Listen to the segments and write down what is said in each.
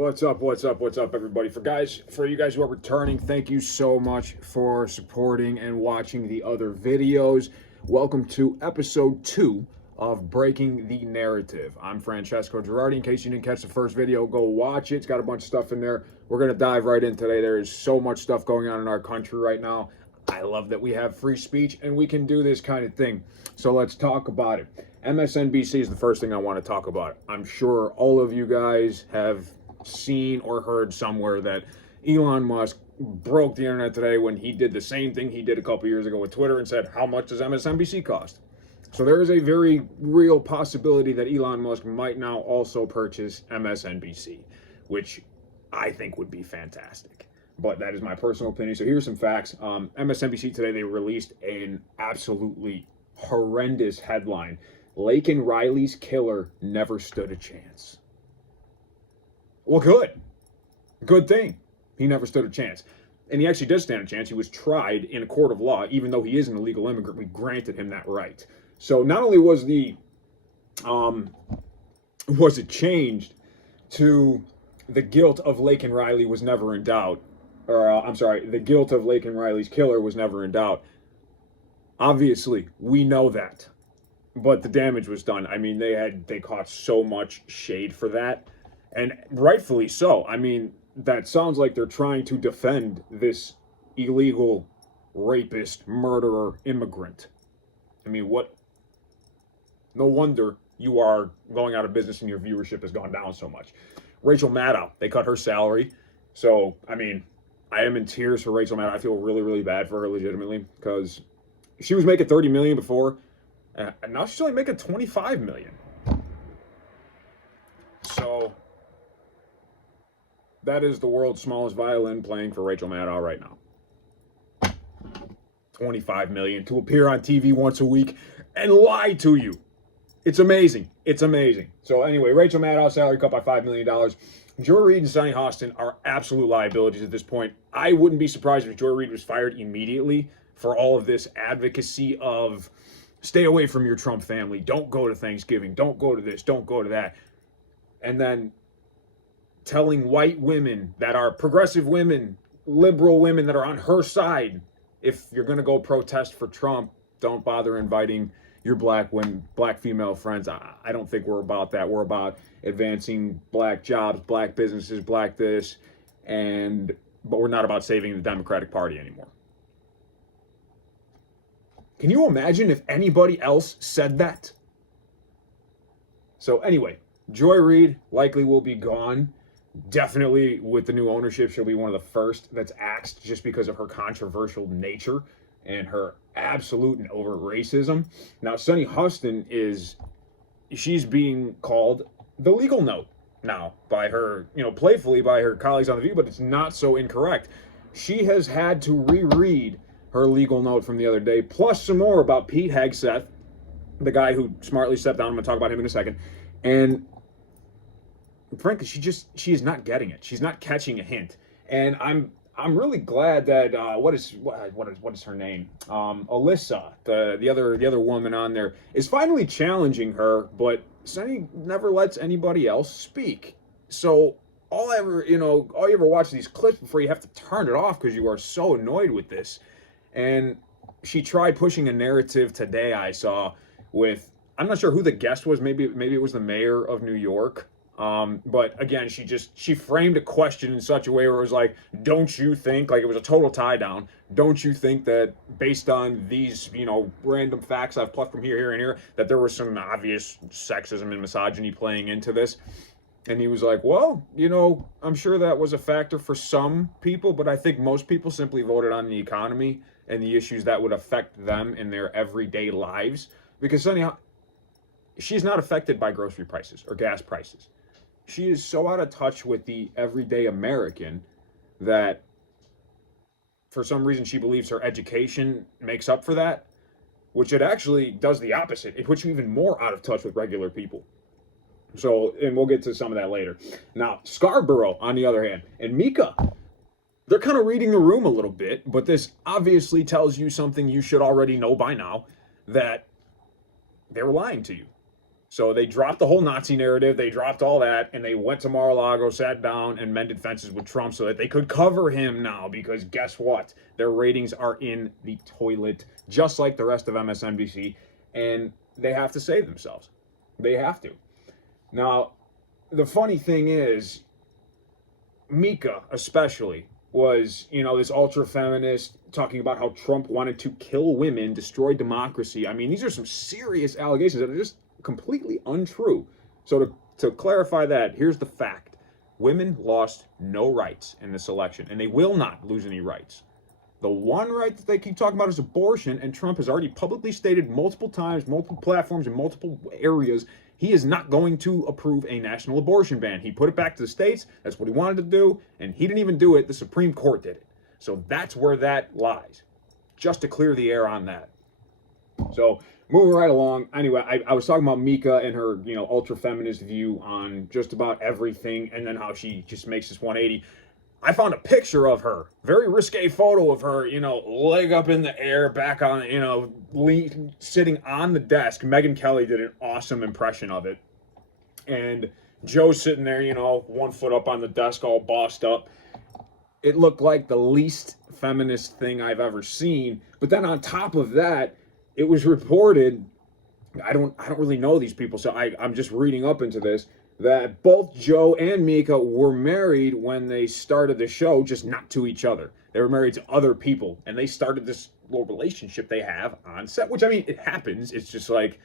What's up? What's up, everybody? For you guys who are returning, thank you so much for supporting and watching the other videos. Welcome to episode 2 of Breaking the Narrative. I'm Francesco Girardi. In case you didn't catch the first video, go watch it. It's got a bunch of stuff in there. We're going to dive right in today. There is so much stuff going on in our country right now. I love that we have free speech and we can do this kind of thing. So let's talk about it. MSNBC is the first thing I want to talk about. I'm sure all of you guys have seen or heard somewhere that Elon Musk broke the internet today when he did the same thing he did a couple years ago with Twitter and said, how much does MSNBC cost? So there is a very real possibility that Elon Musk might now also purchase MSNBC, which I think would be fantastic. But that is my personal opinion. So here's some facts. MSNBC today, they released an absolutely horrendous headline. Laken Riley's killer never stood a chance. Well, good thing he never stood a chance. And he actually did stand a chance. He was tried in a court of law. Even though he is an illegal immigrant, we granted him that right. So not only was it changed to the guilt of Laken Riley was never in doubt, the guilt of Laken Riley's killer was never in doubt. Obviously, we know that, but the damage was done. I mean, they caught so much shade for that. And rightfully so. I mean, that sounds like they're trying to defend this illegal rapist, murderer, immigrant. I mean, what? No wonder you are going out of business and your viewership has gone down so much. Rachel Maddow, they cut her salary. So, I mean, I am in tears for Rachel Maddow. I feel really, really bad for her legitimately because she was making $30 million before, and now she's only making $25 million. So that is the world's smallest violin playing for Rachel Maddow right now. $25 million to appear on TV once a week and lie to you. It's amazing. It's amazing. So anyway, Rachel Maddow, salary cut by $5 million. Joy Reid and Sunny Hostin are absolute liabilities at this point. I wouldn't be surprised if Joy Reid was fired immediately for all of this advocacy of stay away from your Trump family. Don't go to Thanksgiving. Don't go to this. Don't go to that. And then telling white women that are progressive women, liberal women that are on her side, if you're going to go protest for Trump, don't bother inviting your black female friends. I don't think we're about that. We're about advancing black jobs, black businesses, black this, but we're not about saving the Democratic Party anymore. Can you imagine if anybody else said that? So anyway, Joy Reid likely will be gone. Definitely with the new ownership, she'll be one of the first that's axed just because of her controversial nature and her absolute and overt racism. Now, Sunny Hostin she's being called the legal note now by her, playfully by her colleagues on The View, but it's not so incorrect. She has had to reread her legal note from the other day, plus some more about Pete Hegseth, the guy who smartly stepped down. I'm going to talk about him in a second. And frankly, she is not getting it. She's not catching a hint. And I'm really glad that what is her name? Alyssa, the other woman on there, is finally challenging her, but Sunny never lets anybody else speak. So all you ever watch these clips before you have to turn it off because you are so annoyed with this. And she tried pushing a narrative today I saw with, I'm not sure who the guest was, maybe it was the mayor of New York. But again, she framed a question in such a way where it was like, don't you think, like it was a total tie down, don't you think that based on these, random facts I've plucked from here, and here, that there was some obvious sexism and misogyny playing into this? And he was like, well, I'm sure that was a factor for some people, but I think most people simply voted on the economy and the issues that would affect them in their everyday lives. Because Sunny, she's not affected by grocery prices or gas prices. She is so out of touch with the everyday American that for some reason she believes her education makes up for that, which it actually does the opposite. It puts you even more out of touch with regular people. So, and we'll get to some of that later. Now, Scarborough, on the other hand, and Mika, they're kind of reading the room a little bit, but this obviously tells you something you should already know by now, that they were lying to you. So they dropped the whole Nazi narrative, they dropped all that, and they went to Mar-a-Lago, sat down, and mended fences with Trump so that they could cover him now, because guess what? Their ratings are in the toilet, just like the rest of MSNBC, and they have to save themselves. They have to. Now, the funny thing is, Mika especially was, this ultra feminist talking about how Trump wanted to kill women, destroy democracy. I mean, these are some serious allegations that are just completely untrue. So to clarify that, here's the fact. Women lost no rights in this election, and they will not lose any rights. The one right that they keep talking about is abortion, and Trump has already publicly stated multiple times, multiple platforms, in multiple areas, he is not going to approve a national abortion ban. He put it back to the states. That's what he wanted to do, and he didn't even do it. The Supreme Court did it. So that's where that lies, just to clear the air on that. So moving right along. Anyway, I was talking about Mika and her, ultra feminist view on just about everything, and then how she just makes this 180. I found a picture of her, very risque photo of her, leg up in the air, back on, sitting on the desk. Megyn Kelly did an awesome impression of it. And Joe's sitting there, 1 foot up on the desk, all bossed up. It looked like the least feminist thing I've ever seen. But then on top of that, it was reported, I don't really know these people, so I'm just reading up into this, that both Joe and Mika were married when they started the show, just not to each other. They were married to other people, and they started this little relationship they have on set, which, I mean, it happens. It's just like,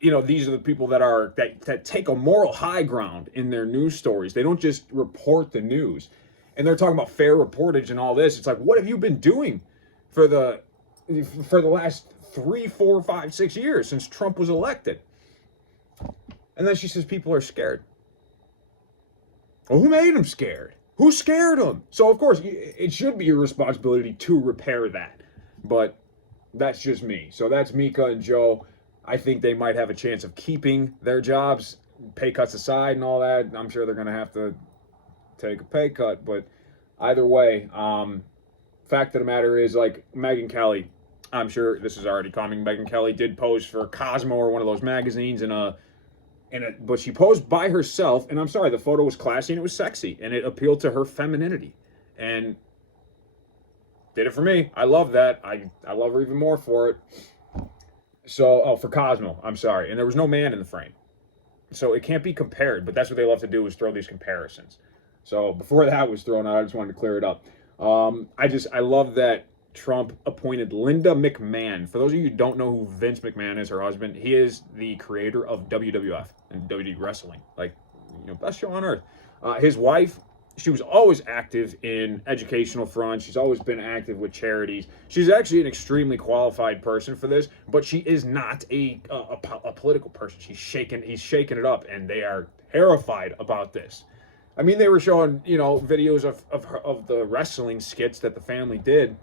these are the people that take a moral high ground in their news stories. They don't just report the news. And they're talking about fair reportage and all this. It's like, what have you been doing for the last 3, 4, 5, 6 years since Trump was elected? And then she says people are scared. Well, who made them scared? Who scared them? So, of course, it should be your responsibility to repair that. But that's just me. So that's Mika and Joe. I think they might have a chance of keeping their jobs, pay cuts aside and all that. I'm sure they're going to have to take a pay cut. But either way, fact of the matter is, like, Megyn Kelly, I'm sure this is already coming. Megyn Kelly did pose for Cosmo or one of those magazines but she posed by herself, and I'm sorry, the photo was classy and it was sexy, and it appealed to her femininity, and did it for me. I love that. I love her even more for it. So, for Cosmo, I'm sorry, and there was no man in the frame, so it can't be compared, but that's what they love to do, is throw these comparisons. So before that was thrown out, I just wanted to clear it up. I love that Trump appointed Linda McMahon. For those of you who don't know who Vince McMahon is, her husband, he is the creator of WWF and WWE Wrestling. Like, best show on earth. His wife, she was always active in educational fronts. She's always been active with charities. She's actually an extremely qualified person for this, but she is not a political person. He's shaking it up, and they are terrified about this. I mean, they were showing, videos of the wrestling skits that the family did.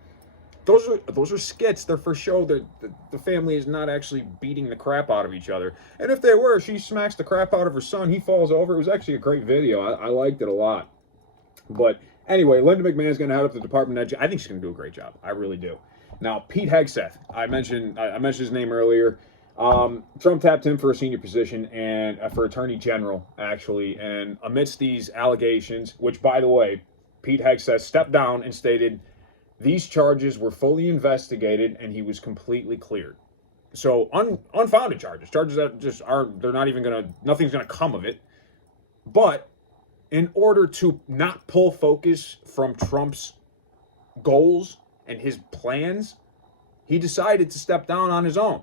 Those are skits. They're for show. The family is not actually beating the crap out of each other. And if they were, she smacks the crap out of her son. He falls over. It was actually a great video. I liked it a lot. But anyway, Linda McMahon is going to head up the Department of Education. I think she's going to do a great job. I really do. Now, Pete Hegseth. I mentioned his name earlier. Trump tapped him for a senior position and for Attorney General, actually. And amidst these allegations, which, by the way, Pete Hegseth stepped down and stated these charges were fully investigated and he was completely cleared. So unfounded charges that just nothing's going to come of it. But in order to not pull focus from Trump's goals and his plans, he decided to step down on his own.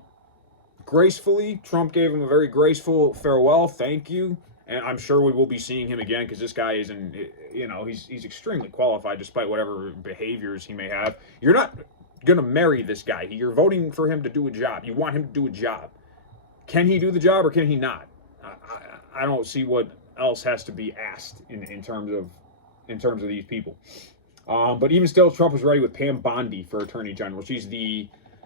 Gracefully, Trump gave him a very graceful farewell, thank you, and I'm sure we will be seeing him again because this guy is he's extremely qualified despite whatever behaviors he may have. You're not going to marry this guy. You're voting for him to do a job. You want him to do a job. Can he do the job or can he not? I don't see what else has to be asked in terms of these people. But even still, Trump was ready with Pam Bondi for Attorney General. She's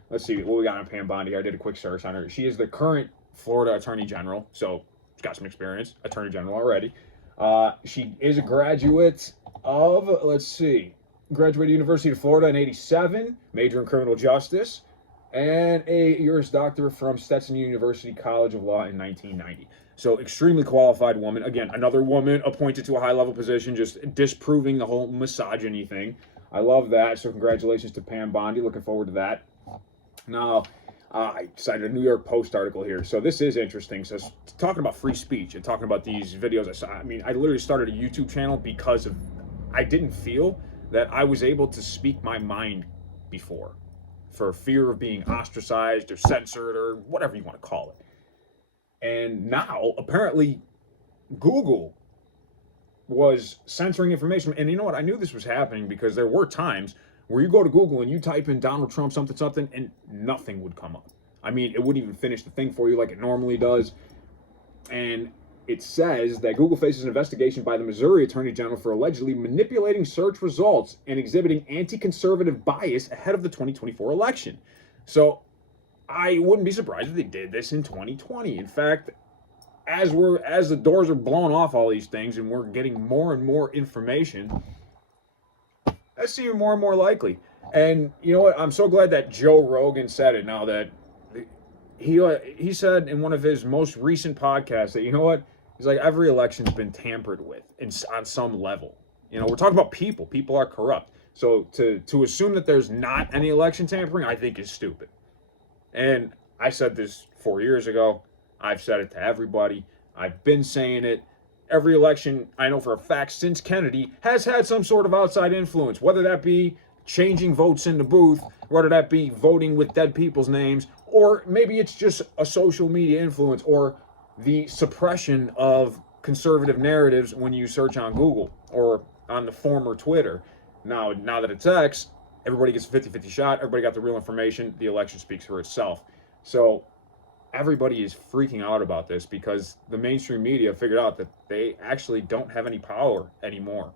let's see what we got on Pam Bondi. I did a quick search on her. She is the current Florida Attorney General, so she's got some experience, Attorney General already. She is a graduate of, graduated University of Florida in '87, major in criminal justice, and a Juris Doctor from Stetson University College of Law in 1990. So extremely qualified woman. Again, another woman appointed to a high-level position, just disproving the whole misogyny thing. I love that. So congratulations to Pam Bondi. Looking forward to that. Now, I cited a New York Post article here. So this is interesting. So it's talking about free speech and talking about these videos I saw. I mean, I literally started a YouTube channel because of I didn't feel that I was able to speak my mind before, for fear of being ostracized or censored or whatever you want to call it. And now, apparently, Google was censoring information. And you know what? I knew this was happening because there were times where you go to Google and you type in Donald Trump something, something, and nothing would come up. I mean, it wouldn't even finish the thing for you like it normally does. And it says that Google faces an investigation by the Missouri Attorney General for allegedly manipulating search results and exhibiting anti-conservative bias ahead of the 2024 election. So I wouldn't be surprised if they did this in 2020. In fact, as the doors are blowing off all these things and we're getting more and more information, that's even more and more likely. And you know what? I'm so glad that Joe Rogan said it now, that he said in one of his most recent podcasts that, you know what? He's like, every election's been tampered with on some level. You know, we're talking about people. People are corrupt. So to assume that there's not any election tampering, I think is stupid. And I said this 4 years ago. I've said it to everybody. I've been saying it. Every election, I know for a fact, since Kennedy, has had some sort of outside influence, whether that be changing votes in the booth, whether that be voting with dead people's names, or maybe it's just a social media influence, or the suppression of conservative narratives when you search on Google or on the former Twitter. Now that it's X, everybody gets a 50-50 shot. Everybody got the real information. The election speaks for itself. So everybody is freaking out about this because the mainstream media figured out that they actually don't have any power anymore.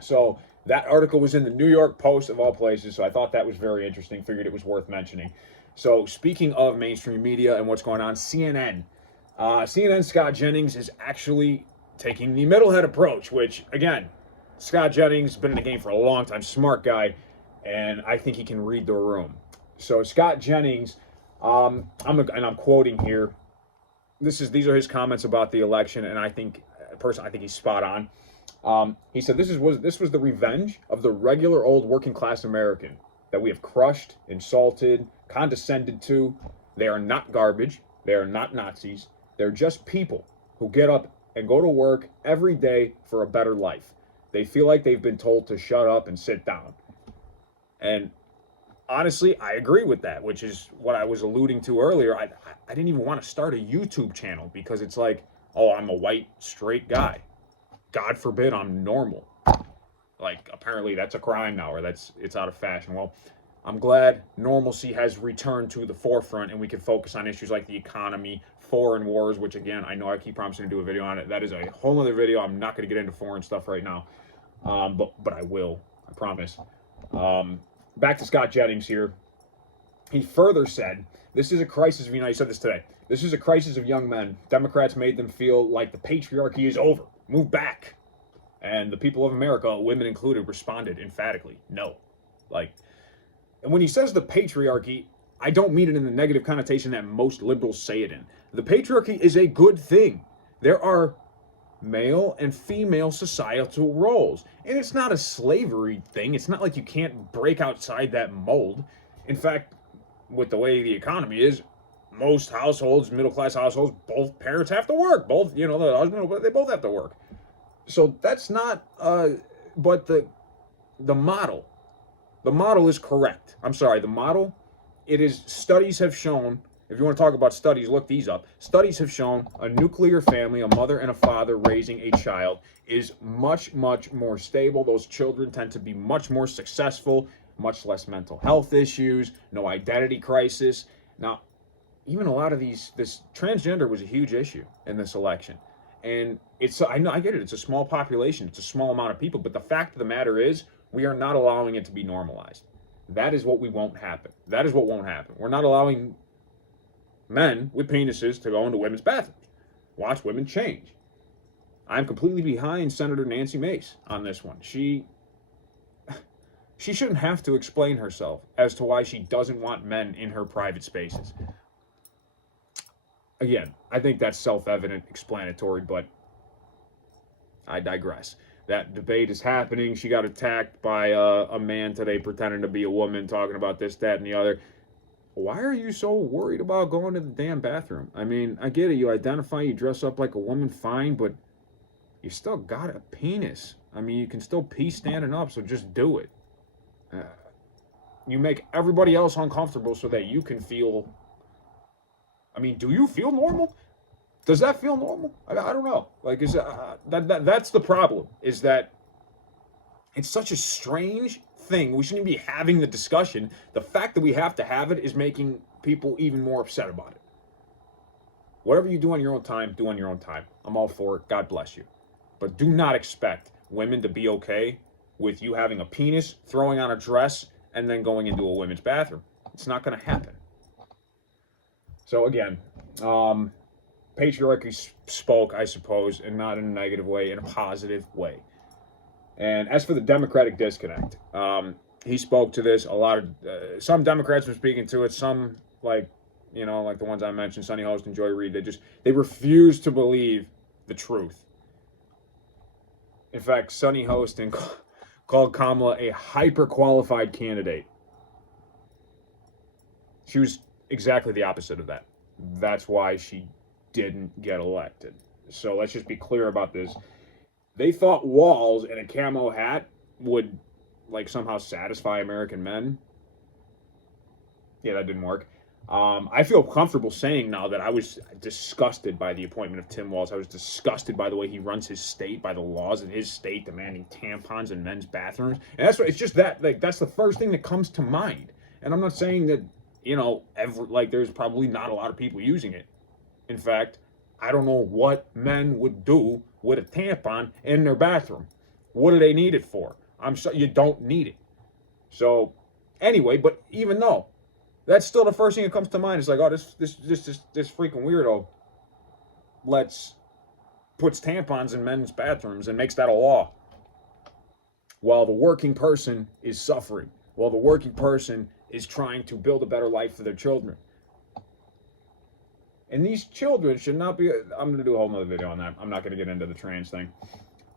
So that article was in the New York Post of all places. So I thought that was very interesting. Figured it was worth mentioning. So speaking of mainstream media and what's going on, CNN Scott Jennings is actually taking the middlehead approach, which, again, Scott Jennings has been in the game for a long time, smart guy, and I think he can read the room. So Scott Jennings, I'm quoting here. These are his comments about the election, and I think he's spot on. He said, this was the revenge of the regular old working class American that we have crushed, insulted, condescended to. They are not garbage. They are not Nazis. They're just people who get up and go to work every day for a better life. They feel like they've been told to shut up and sit down. And honestly, I agree with that, which is what I was alluding to earlier. I didn't even want to start a YouTube channel because it's like, oh, I'm a white, straight guy. God forbid I'm normal. Like, apparently that's a crime now, or it's out of fashion. Well, I'm glad normalcy has returned to the forefront and we can focus on issues like the economy, foreign wars, which, again, I know I keep promising to do a video on it. That is a whole other video. I'm not going to get into foreign stuff right now, but I will. I promise. Back to Scott Jennings here. He further said, this is a crisis of, he said this today, this is a crisis of young men. Democrats made them feel like the patriarchy is over. Move back. And the people of America, women included, responded emphatically, no. And when he says the patriarchy, I don't mean it in the negative connotation that most liberals say it in. The patriarchy is a good thing. There are male and female societal roles. And it's not a slavery thing. It's not like you can't break outside that mold. In fact, with the way the economy is, most households, middle-class households, both parents have to work. Both, the husband, they both have to work. So that's not, but the model is correct. I'm sorry, the model, studies have shown, if you want to talk about studies, look these up. Studies have shown a nuclear family, a mother and a father raising a child, is much, much more stable. Those children tend to be much more successful, much less mental health issues, no identity crisis. Now, even a lot of this transgender was a huge issue in this election. And I get it, it's a small population, it's a small amount of people, but the fact of the matter is, we are not allowing it to be normalized. That is what won't happen. That is what won't happen. We're not allowing men with penises to go into women's bathrooms. Watch women change. I'm completely behind Senator Nancy Mace on this one. She She shouldn't have to explain herself as to why she doesn't want men in her private spaces. Again, I think that's self-evident, explanatory, but I digress. That debate is happening. She got attacked by a man today pretending to be a woman, talking about this, that, and the other. Why are you so worried about going to the damn bathroom? I mean, I get it. You identify, you dress up like a woman, fine, but you still got a penis. I mean, you can still pee standing up, so just do it. You make everybody else uncomfortable so that you can feel... I mean, do you feel normal? Does that feel normal? I don't know. Like, that's the problem, is that it's such a strange thing. We shouldn't be having the discussion. The fact that we have to have it is making people even more upset about it. Whatever you do on your own time, do on your own time. I'm all for it. God bless you. But do not expect women to be okay with you having a penis, throwing on a dress, and then going into a women's bathroom. It's not going to happen. So again, patriarchy spoke, I suppose, and not in a negative way, in a positive way. And as for the Democratic disconnect, he spoke to this. A lot of some Democrats were speaking to it. Some, like the ones I mentioned, Sonny Host and Joy Reid, they refuse to believe the truth. In fact, Sonny Host called Kamala a hyper-qualified candidate. She was exactly the opposite of that. That's why she didn't get elected. So let's just be clear about this. They thought Walz in a camo hat would somehow satisfy American men. Yeah, that didn't work. I feel comfortable saying now that I was disgusted by the appointment of Tim Walz. I was disgusted by the way he runs his state, by the laws in his state demanding tampons in men's bathrooms. And that's what it's just that that's the first thing that comes to mind. And I'm not saying that there's probably not a lot of people using it. In fact, I don't know what men would do with a tampon in their bathroom. What do they need it for? I'm sure you don't need it. So anyway, but even though, that's still the first thing that comes to mind. It's like, oh, this freaking weirdo puts tampons in men's bathrooms and makes that a law, while the working person is suffering, while the working person is trying to build a better life for their children. And these children should not be... I'm going to do a whole nother video on that. I'm not going to get into the trans thing.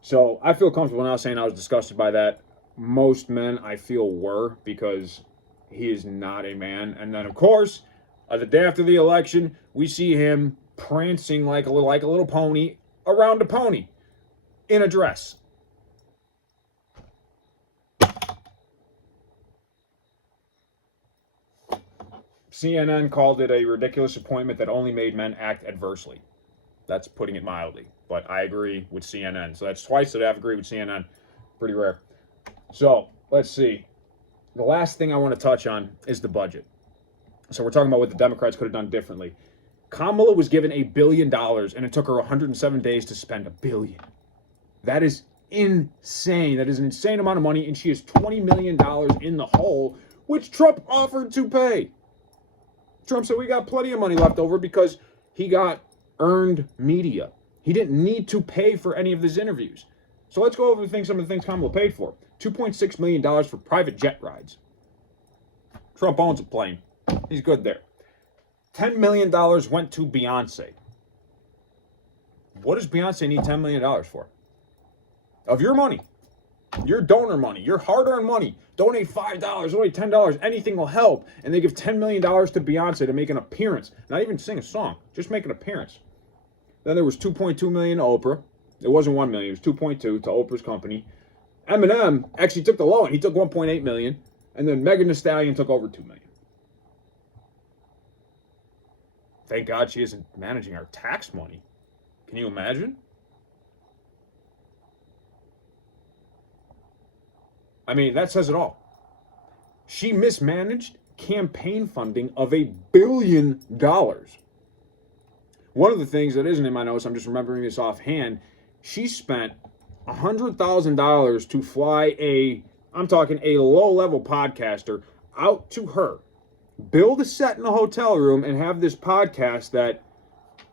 So I feel comfortable now saying I was disgusted by that. Most men, I feel, were, because he is not a man. And then, of course, the day after the election, we see him prancing like a little pony around a pony in a dress. CNN called it a ridiculous appointment that only made men act adversely. That's putting it mildly, but I agree with CNN. So that's twice that I've agreed with CNN. Pretty rare. So let's see. The last thing I want to touch on is the budget. So we're talking about what the Democrats could have done differently. Kamala was given $1 billion, and it took her 107 days to spend $1 billion. That is insane. That is an insane amount of money, and she is $20 million in the hole, which Trump offered to pay. Trump said we got plenty of money left over because he got earned media. He didn't need to pay for any of his interviews. So let's go over some of the things Kamala paid for. $2.6 million for private jet rides. Trump owns a plane. He's good there. $10 million went to Beyonce. What does Beyonce need $10 million for? Of your money. Your donor money. Your hard-earned money. Donate $5, donate $10. Anything will help. And they give $10 million to Beyonce to make an appearance. Not even sing a song. Just make an appearance. Then there was $2.2 million to Oprah. It wasn't $1 million. It was $2.2 to Oprah's company. Eminem actually took the low end. He took $1.8 million. And then Megan Thee Stallion took over $2 million. Thank God she isn't managing our tax money. Can you imagine? I mean, that says it all. She mismanaged campaign funding of $1 billion. One of the things that isn't in my notes, I'm just remembering this offhand, she spent $100,000 to fly I'm talking a low-level podcaster out to her, build a set in a hotel room, and have this podcast that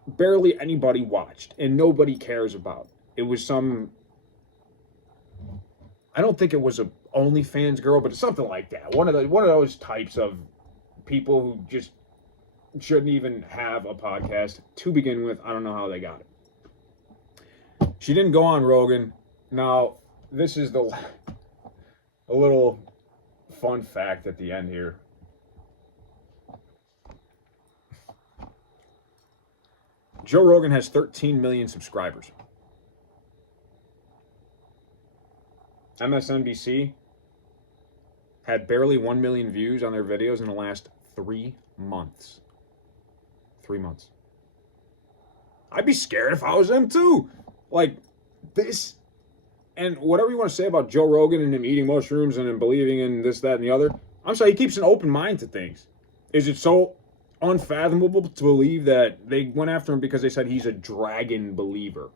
barely anybody watched and nobody cares about. It was some I don't think it was a OnlyFans girl, but something like that. One of those types of people who just shouldn't even have a podcast to begin with. I don't know how they got it. She didn't go on Rogan. Now, this is a little fun fact at the end here. Joe Rogan has 13 million subscribers. MSNBC had barely 1 million views on their videos in the last 3 months. 3 months. I'd be scared if I was them too. Like, this, and whatever you want to say about Joe Rogan and him eating mushrooms and him believing in this, that, and the other, I'm sorry, he keeps an open mind to things. Is it so unfathomable to believe that they went after him because they said he's a dragon believer?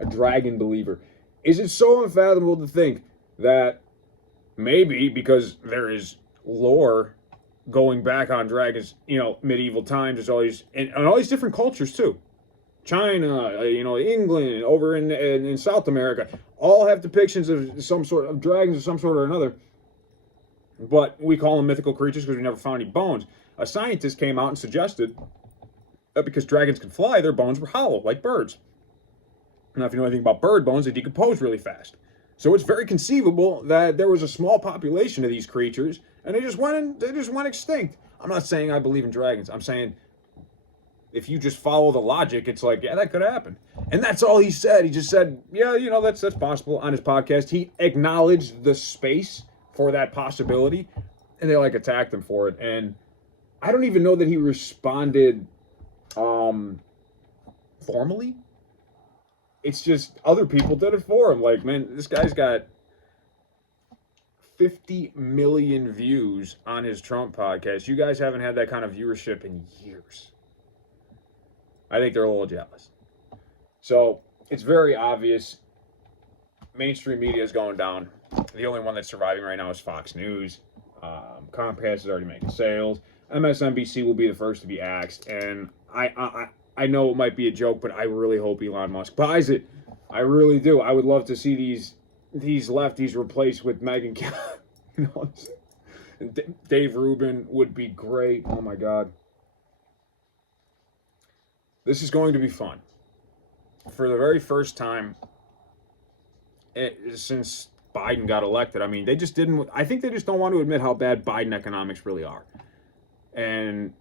A dragon believer. Is it so unfathomable to think that maybe because there is lore going back on dragons, medieval times, there's all these, and all these different cultures too. China, England, over in South America, all have depictions of some sort of dragons of some sort or another. But we call them mythical creatures because we never found any bones. A scientist came out and suggested that because dragons can fly, their bones were hollow, like birds. Now, if you know anything about bird bones, they decompose really fast. So it's very conceivable that there was a small population of these creatures, and they just went extinct. I'm not saying I believe in dragons. I'm saying if you just follow the logic, it's like, yeah, that could happen. And that's all he said. He just said, yeah, that's possible on his podcast. He acknowledged the space for that possibility, and they attacked him for it. And I don't even know that he responded formally. It's just other people did it for him. Like, man, this guy's got 50 million views on his Trump podcast. You guys haven't had that kind of viewership in years. I think they're a little jealous. So it's very obvious. Mainstream media is going down. The only one that's surviving right now is Fox News. Comcast is already making sales. MSNBC will be the first to be axed. And I know it might be a joke, but I really hope Elon Musk buys it. I really do. I would love to see these lefties replaced with Megyn Kelly. Dave Rubin would be great. Oh my God. This is going to be fun. For the very first time since Biden got elected, I mean, I think they just don't want to admit how bad Biden economics really are. And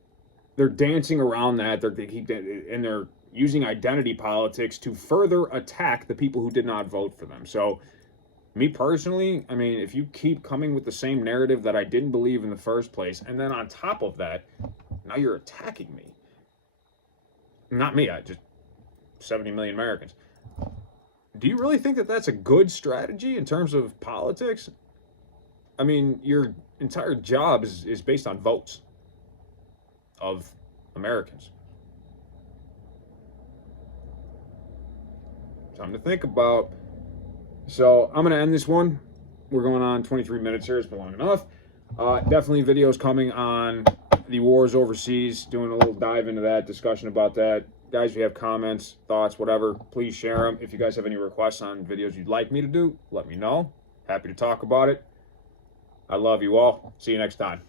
they're dancing around that. They're using identity politics to further attack the people who did not vote for them. So, me personally, I mean, if you keep coming with the same narrative that I didn't believe in the first place, and then on top of that, now you're attacking me. Not me, just 70 million Americans. Do you really think that that's a good strategy in terms of politics? I mean, your entire job is based on votes of Americans. Something to think about. So I'm going to end this one. We're going on 23 minutes here. It's been long enough. Definitely videos coming on the wars overseas, doing a little dive into that, discussion about that. Guys, if you have comments, thoughts, whatever, please share them. If you guys have any requests on videos you'd like me to do, let me know. Happy to talk about it. I love you all. See you next time.